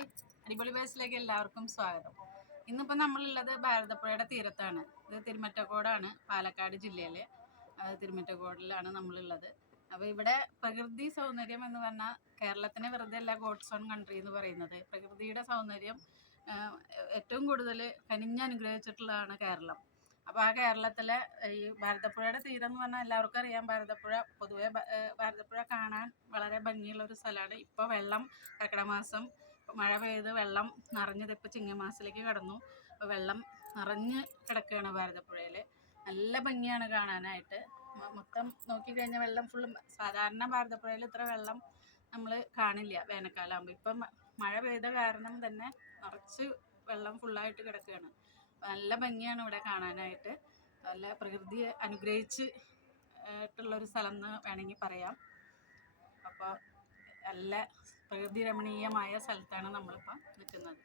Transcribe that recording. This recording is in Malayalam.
ഹായ്, അടിപൊളി ബേസിലേക്ക് എല്ലാവർക്കും സ്വാഗതം. ഇന്നിപ്പോൾ നമ്മളുള്ളത് ഭാരതപ്പുഴയുടെ തീരത്താണ്. ഇത് തിരുമറ്റക്കോടാണ്, പാലക്കാട് ജില്ലയിലെ തിരുമറ്റക്കോടിലാണ് നമ്മളുള്ളത്. അപ്പോൾ ഇവിടെ പ്രകൃതി സൗന്ദര്യം എന്ന് പറഞ്ഞാൽ കേരളത്തിനെ വെറുതെ അല്ല ഗോഡ്സ് ഓൺ കൺട്രി എന്ന് പറയുന്നത്. പ്രകൃതിയുടെ സൗന്ദര്യം ഏറ്റവും കൂടുതൽ കനിഞ്ഞനുഗ്രഹിച്ചിട്ടുള്ളതാണ് കേരളം. അപ്പോൾ ആ കേരളത്തിലെ ഈ ഭാരതപ്പുഴയുടെ തീരം എന്ന് പറഞ്ഞാൽ എല്ലാവർക്കും അറിയാം. ഭാരതപ്പുഴ പൊതുവെ ഭാരതപ്പുഴ കാണാൻ വളരെ ഭംഗിയുള്ള ഒരു സ്ഥലമാണ്. ഇപ്പോൾ വെള്ളം കർക്കിടക മാസം മഴ പെയ്ത് വെള്ളം നിറഞ്ഞത് ഇപ്പോൾ ചിങ്ങമാസത്തിലേക്ക് കടന്നു. അപ്പോൾ വെള്ളം നിറഞ്ഞ് കിടക്കുകയാണ് ഭാരതപ്പുഴയിൽ. നല്ല ഭംഗിയാണ് കാണാനായിട്ട്. മൊത്തം നോക്കിക്കഴിഞ്ഞാൽ വെള്ളം ഫുള്ളും സാധാരണ ഭാരതപ്പുഴയിൽ ഇത്ര വെള്ളം നമ്മൾ കാണില്ല വേനൽക്കാലമാകുമ്പോൾ. ഇപ്പം മഴ പെയ്ത കാരണം തന്നെ നിറച്ച് വെള്ളം ഫുള്ളായിട്ട് കിടക്കുകയാണ്. നല്ല ഭംഗിയാണ് ഇവിടെ കാണാനായിട്ട്. നല്ല പ്രകൃതിയെ അനുഗ്രഹിച്ച് ട്ടുള്ളൊരു സ്ഥലം എന്ന് വേണമെങ്കിൽ പറയാം. അപ്പോൾ നല്ല പ്രകൃതി രമണീയമായ സ്ഥലത്താണ് നമ്മളിപ്പോൾ നിൽക്കുന്നത്.